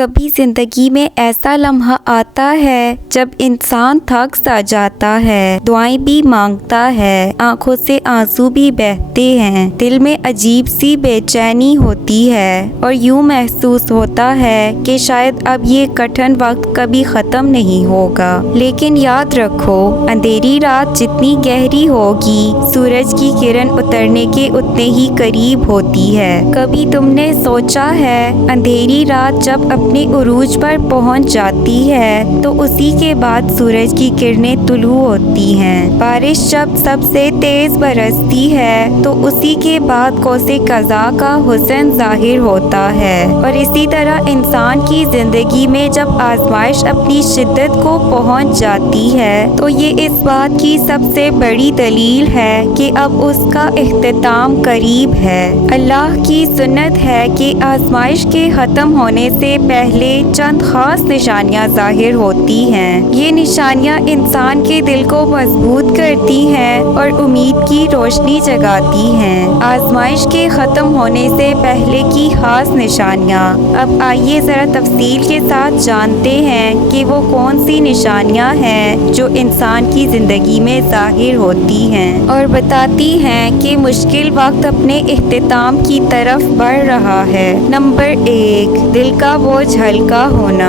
کبھی زندگی میں ایسا لمحہ آتا ہے جب انسان تھک سا جاتا ہے، دعائیں بھی مانگتا ہے، آنکھوں سے آنسو بھی بہتے ہیں، دل میں عجیب سی بے چینی ہوتی ہے اور یوں محسوس ہوتا ہے کہ شاید اب یہ کٹھن وقت کبھی ختم نہیں ہوگا۔ لیکن یاد رکھو، اندھیری رات جتنی گہری ہوگی، سورج کی کرن اترنے کے اتنے ہی قریب ہوتی ہے۔ کبھی تم نے سوچا ہے اندھیری رات جب اپنے عروج پر پہنچ جاتی ہے تو اسی کے بعد سورج کی کرنیں طلوع ہوتی ہیں۔ بارش جب سب سے تیز برستی ہے تو اسی کے بعد قوس قزح کا حسن ظاہر ہوتا ہے، اور اسی طرح انسان کی زندگی میں جب آزمائش اپنی شدت کو پہنچ جاتی ہے تو یہ اس بات کی سب سے بڑی دلیل ہے کہ اب اس کا اختتام قریب ہے۔ اللہ کی سنت ہے کہ آزمائش کے ختم ہونے سے پہلے چند خاص نشانیاں ظاہر ہوتی ہیں۔ یہ نشانیاں انسان کے دل کو مضبوط کرتی ہیں اور امید کی روشنی جگاتی ہیں۔ آزمائش کے ختم ہونے سے پہلے کی خاص نشانیاں۔ اب آئیے ذرا تفصیل کے ساتھ جانتے ہیں کہ وہ کون سی نشانیاں ہیں جو انسان کی زندگی میں ظاہر ہوتی ہیں اور بتاتی ہیں کہ مشکل وقت اپنے اختتام کی طرف بڑھ رہا ہے۔ نمبر 1، دل کا بوجھ ہلکا ہونا۔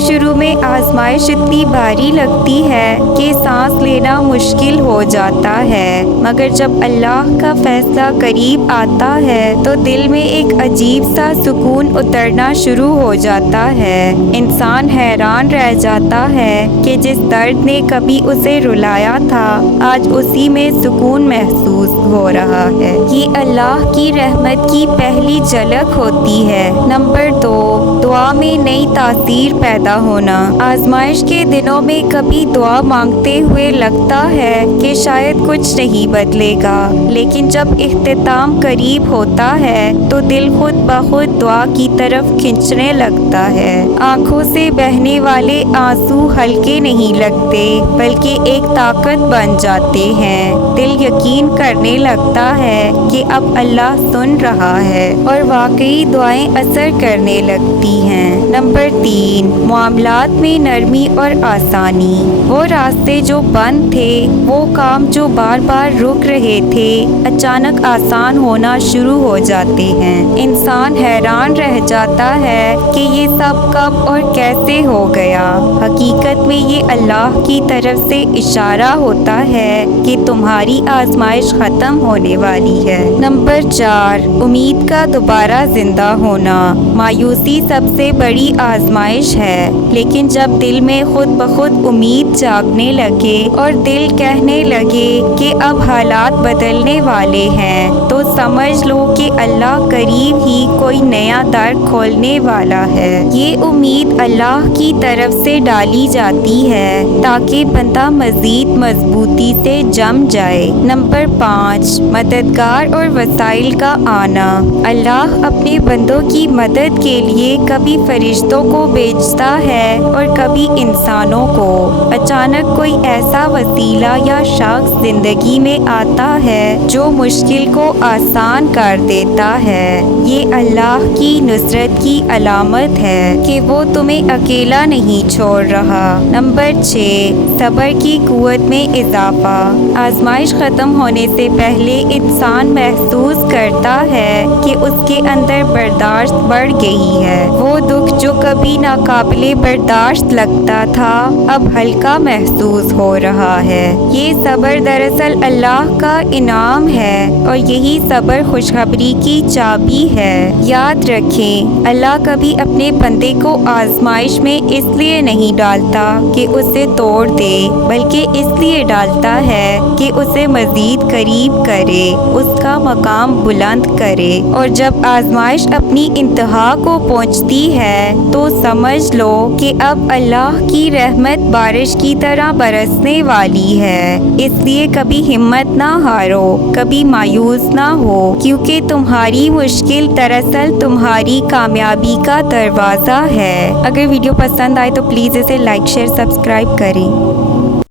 شروع میں آزمائش اتنی بھاری لگتی ہے کہ سانس لینا مشکل ہو جاتا ہے، مگر جب اللہ کا فیصلہ قریب آتا ہے تو دل میں ایک عجیب سا سکون اترنا شروع ہو جاتا ہے۔ انسان حیران رہ جاتا ہے کہ جس درد نے کبھی اسے رلایا تھا آج اسی میں سکون محسوس ہو رہا ہے۔ یہ اللہ کی رحمت کی پہلی جھلک ہوتی ہے۔ نمبر 2، دعا میں نئی تاثیر پیدا ہونا۔ آزمائش کے دنوں میں کبھی دعا مانگتے ہوئے لگتا ہے کہ شاید کچھ نہیں بدلے گا، لیکن جب اختتام قریب ہوتا ہے تو دل خود بخود دعا کی طرف کھنچنے لگتا ہے۔ آنکھوں سے بہنے والے آنسو ہلکے نہیں لگتے بلکہ ایک طاقت بن جاتے ہیں۔ دل یقین کرنے لگتا ہے کہ اب اللہ سن رہا ہے اور واقعی دعائیں اثر کرنے لگتی ہیں۔ نمبر 3، معاملات میں نرمی اور آسانی۔ وہ راستے جو بند تھے، وہ کام جو بار بار رک رہے تھے، اچانک آسان ہونا شروع ہو جاتے ہیں۔ انسان حیران رہ جاتا ہے کہ یہ سب کب اور کیسے ہو گیا۔ حقیقت میں یہ اللہ کی طرف سے اشارہ ہوتا ہے کہ تمہاری آزمائش ختم ہونے والی ہے۔ نمبر 4، امید کا دوبارہ زندہ ہونا۔ مایوسی سب سے بڑی آزمائش ہے، لیکن جب دل میں خود بخود امید جاگنے لگے اور دل کہنے لگے کہ اب حالات بدلنے والے ہیں تو سمجھ لو کہ اللہ قریب ہی کوئی نیا در کھولنے والا ہے۔ یہ امید اللہ کی طرف سے ڈالی جاتی ہے تاکہ بندہ مزید مضبوطی سے جم جائے۔ نمبر 5، مددگار اور وسائل کا آنا۔ اللہ اپنے بندوں کی مدد کے لیے کبھی فرشتوں کو بھیجتا ہے اور کبھی انسانوں کو۔ اچانک کوئی ایسا وسیلہ یا شخص زندگی میں آتا ہے جو مشکل کو آسان کر دیتا ہے۔ یہ اللہ کی نصرت کی علامت ہے کہ وہ تمہیں اکیلا نہیں چھوڑ رہا۔ نمبر 6، صبر کی قوت میں اضافہ۔ آزمائش ختم ہونے سے پہلے انسان محسوس کرتا ہے کہ اس کے اندر برداشت بڑھ گئی ہے۔ وہ دکھ جو کبھی ناقابل برداشت لگتا تھا اب ہلکا محسوس ہو رہا ہے۔ یہ صبر دراصل اللہ کا انعام ہے اور یہی صبر خوشخبری کی چابی ہے۔ یاد رکھیں، اللہ کبھی اپنے بندے کو آزمائش میں اس لیے نہیں ڈالتا کہ اسے توڑ دے، بلکہ اس لیے ڈالتا ہے کہ اسے مزید قریب کرے، اس کا مقام بلند کرے۔ اور جب آزمائش اپنی انتہا کو پہنچتی ہے تو سمجھ لو کہ اب اللہ کی رحمت بارش کی طرح برسنے والی ہے۔ اس لیے کبھی ہمت نہ ہارو، کبھی مایوس نہ ہو، کیونکہ تمہاری مشکل دراصل تمہاری کامیابی کا دروازہ ہے۔ اگر ویڈیو پسند آئے تو پلیز اسے لائک، شیئر، سبسکرائب کریں۔